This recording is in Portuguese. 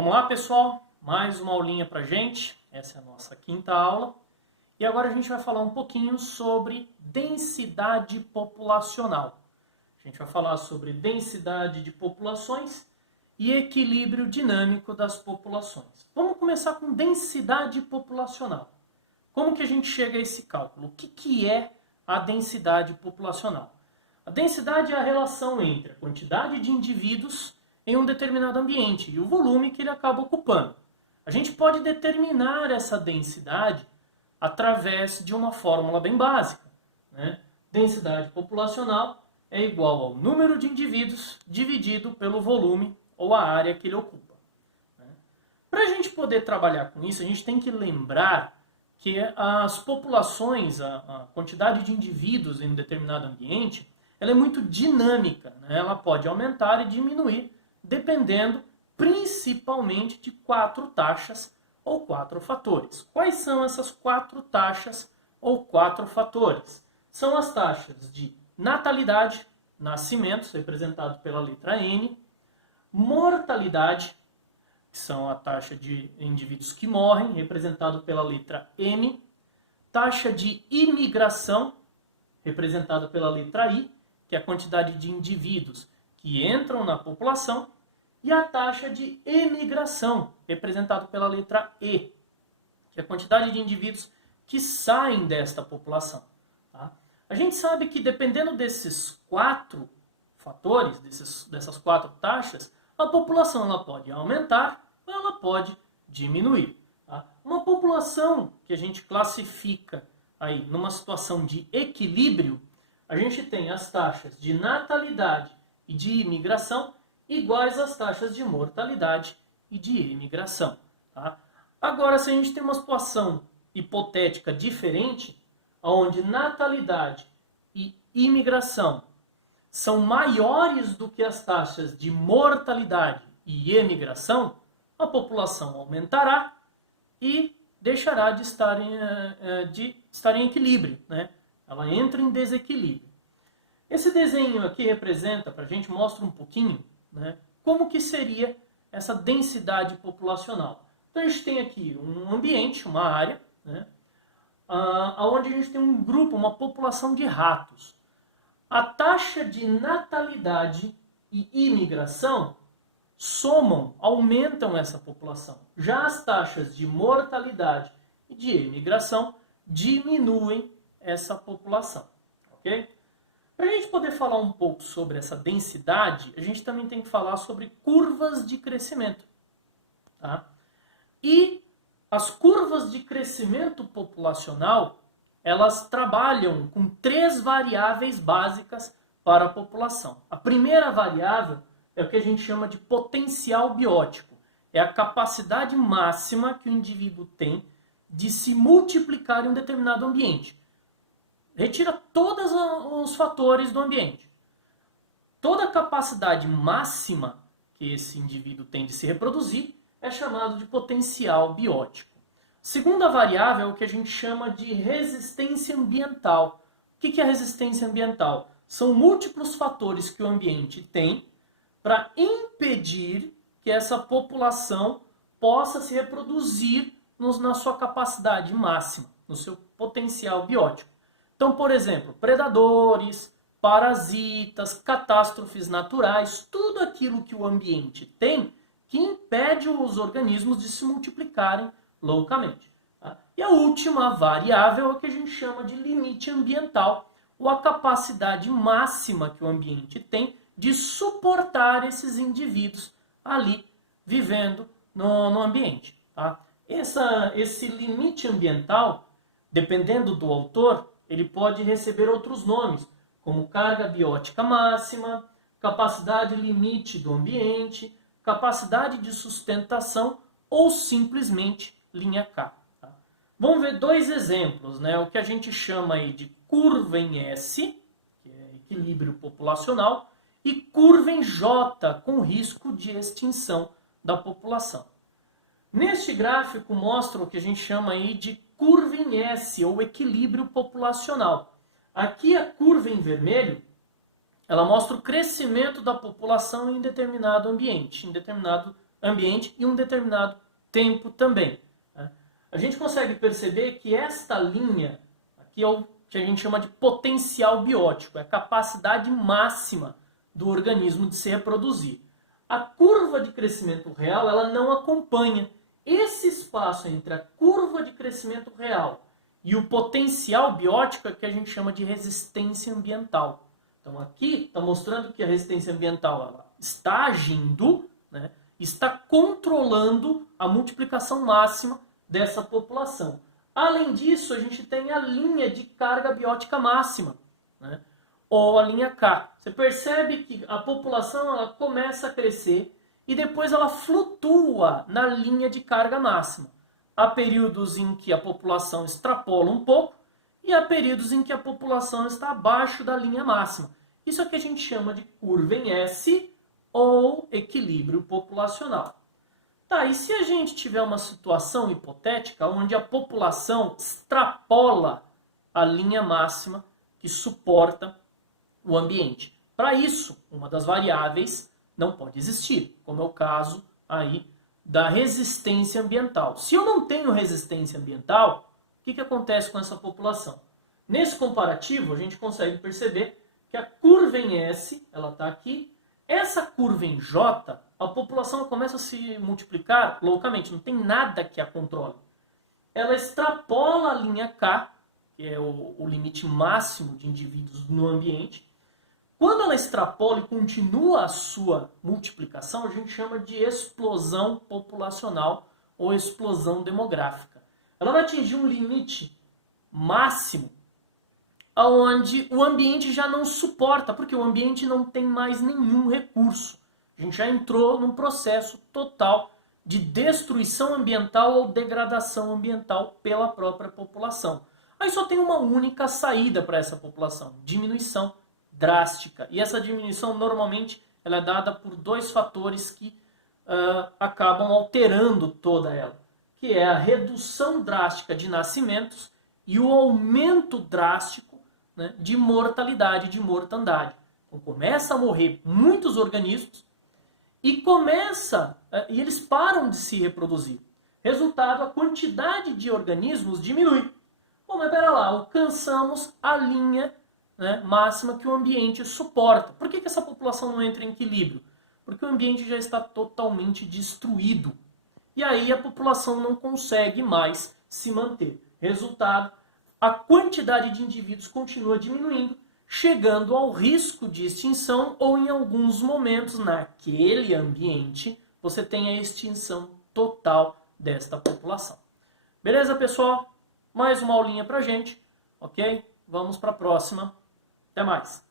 Vamos lá, pessoal? Mais uma aulinha pra gente. Essa é a nossa quinta aula. E agora a gente vai falar um pouquinho sobre densidade populacional. A gente vai falar sobre densidade de populações e equilíbrio dinâmico das populações. Vamos começar com densidade populacional. Como que a gente chega a esse cálculo? O que é a densidade populacional? A densidade é a relação entre a quantidade de indivíduos em um determinado ambiente e o volume que ele acaba ocupando. A gente pode determinar essa densidade através de uma fórmula bem básica, né? Densidade populacional é igual ao número de indivíduos dividido pelo volume ou a área que ele ocupa. Para a gente poder trabalhar com isso, a gente tem que lembrar que as populações, a quantidade de indivíduos em um determinado ambiente, ela é muito dinâmica, né? Ela pode aumentar e diminuir dependendo principalmente de 4 taxas ou 4 fatores. Quais são essas 4 taxas ou 4 fatores? São as taxas de natalidade, nascimentos, representado pela letra N, mortalidade, que são a taxa de indivíduos que morrem, representado pela letra M, taxa de imigração, representada pela letra I, que é a quantidade de indivíduos que entram na população, e a taxa de emigração, representado pela letra E, que é a quantidade de indivíduos que saem desta população. Tá? A gente sabe que dependendo desses 4 fatores, dessas 4 taxas, a população ela pode aumentar ou ela pode diminuir. Tá? Uma população que a gente classifica aí numa situação de equilíbrio, a gente tem as taxas de natalidade e de imigração iguais às taxas de mortalidade e de imigração. Tá? Agora, se a gente tem uma situação hipotética diferente, onde natalidade e imigração são maiores do que as taxas de mortalidade e emigração, a população aumentará e deixará de estar em equilíbrio, né? Ela entra em desequilíbrio. Esse desenho aqui representa, para a gente, mostra um pouquinho, né, como que seria essa densidade populacional. Então a gente tem aqui um ambiente, uma área, né, onde a gente tem um grupo, uma população de ratos. A taxa de natalidade e imigração somam, aumentam essa população. Já as taxas de mortalidade e de imigração diminuem essa população. Ok? Para a gente poder falar um pouco sobre essa densidade, a gente também tem que falar sobre curvas de crescimento. Tá? E as curvas de crescimento populacional, elas trabalham com 3 variáveis básicas para a população. A primeira variável é o que a gente chama de potencial biótico. É a capacidade máxima que o indivíduo tem de se multiplicar em um determinado ambiente. Retira todos os fatores do ambiente. Toda a capacidade máxima que esse indivíduo tem de se reproduzir é chamado de potencial biótico. Segunda variável é o que a gente chama de resistência ambiental. O que é resistência ambiental? São múltiplos fatores que o ambiente tem para impedir que essa população possa se reproduzir na sua capacidade máxima, no seu potencial biótico. Então, por exemplo, predadores, parasitas, catástrofes naturais, tudo aquilo que o ambiente tem que impede os organismos de se multiplicarem loucamente. Tá? E a última variável é o que a gente chama de limite ambiental, ou a capacidade máxima que o ambiente tem de suportar esses indivíduos ali vivendo no ambiente. Tá? Esse limite ambiental, dependendo do autor, ele pode receber outros nomes, como carga biótica máxima, capacidade limite do ambiente, capacidade de sustentação ou simplesmente linha K. Tá? Vamos ver 2 exemplos, né? O que a gente chama aí de curva em S, que é equilíbrio populacional, e curva em J, com risco de extinção da população. Neste gráfico mostra o que a gente chama aí de curva em S, ou equilíbrio populacional. Aqui a curva em vermelho, ela mostra o crescimento da população em determinado ambiente, em determinado ambiente e um determinado tempo também. Né? A gente consegue perceber que esta linha aqui é o que a gente chama de potencial biótico, é a capacidade máxima do organismo de se reproduzir. A curva de crescimento real, ela não acompanha. Esse espaço entre a curva de crescimento real e o potencial biótico é que a gente chama de resistência ambiental. Então aqui está mostrando que a resistência ambiental ela está agindo, né, está controlando a multiplicação máxima dessa população. Além disso, a gente tem a linha de carga biótica máxima, né? Ou a linha K. Você percebe que a população ela começa a crescer e depois ela flutua na linha de carga máxima. Há períodos em que a população extrapola um pouco e há períodos em que a população está abaixo da linha máxima. Isso é o que a gente chama de curva em S ou equilíbrio populacional. Tá, e se a gente tiver uma situação hipotética onde a população extrapola a linha máxima que suporta o ambiente? Para isso, uma das variáveis não pode existir, como é o caso aí da resistência ambiental. Se eu não tenho resistência ambiental, o que acontece com essa população? Nesse comparativo, a gente consegue perceber que a curva em S, ela está aqui, essa curva em J, a população começa a se multiplicar loucamente, não tem nada que a controle. Ela extrapola a linha K, que é o limite máximo de indivíduos no ambiente. Quando ela extrapola e continua a sua multiplicação, a gente chama de explosão populacional ou explosão demográfica. Ela vai atingir um limite máximo onde o ambiente já não suporta, porque o ambiente não tem mais nenhum recurso. A gente já entrou num processo total de destruição ambiental ou degradação ambiental pela própria população. Aí só tem uma única saída para essa população, diminuição drástica. E essa diminuição normalmente ela é dada por dois fatores que acabam alterando toda ela, que é a redução drástica de nascimentos e o aumento drástico, né, de mortalidade, de mortandade. Então começa a morrer muitos organismos e eles param de se reproduzir. Resultado, a quantidade de organismos diminui. Bom, mas pera lá, alcançamos a linha, né, máxima que o ambiente suporta. Por que essa população não entra em equilíbrio? Porque o ambiente já está totalmente destruído. E aí a população não consegue mais se manter. Resultado, a quantidade de indivíduos continua diminuindo, chegando ao risco de extinção ou em alguns momentos naquele ambiente você tem a extinção total desta população. Beleza, pessoal? Mais uma aulinha pra gente, ok? Vamos para a próxima. Até mais!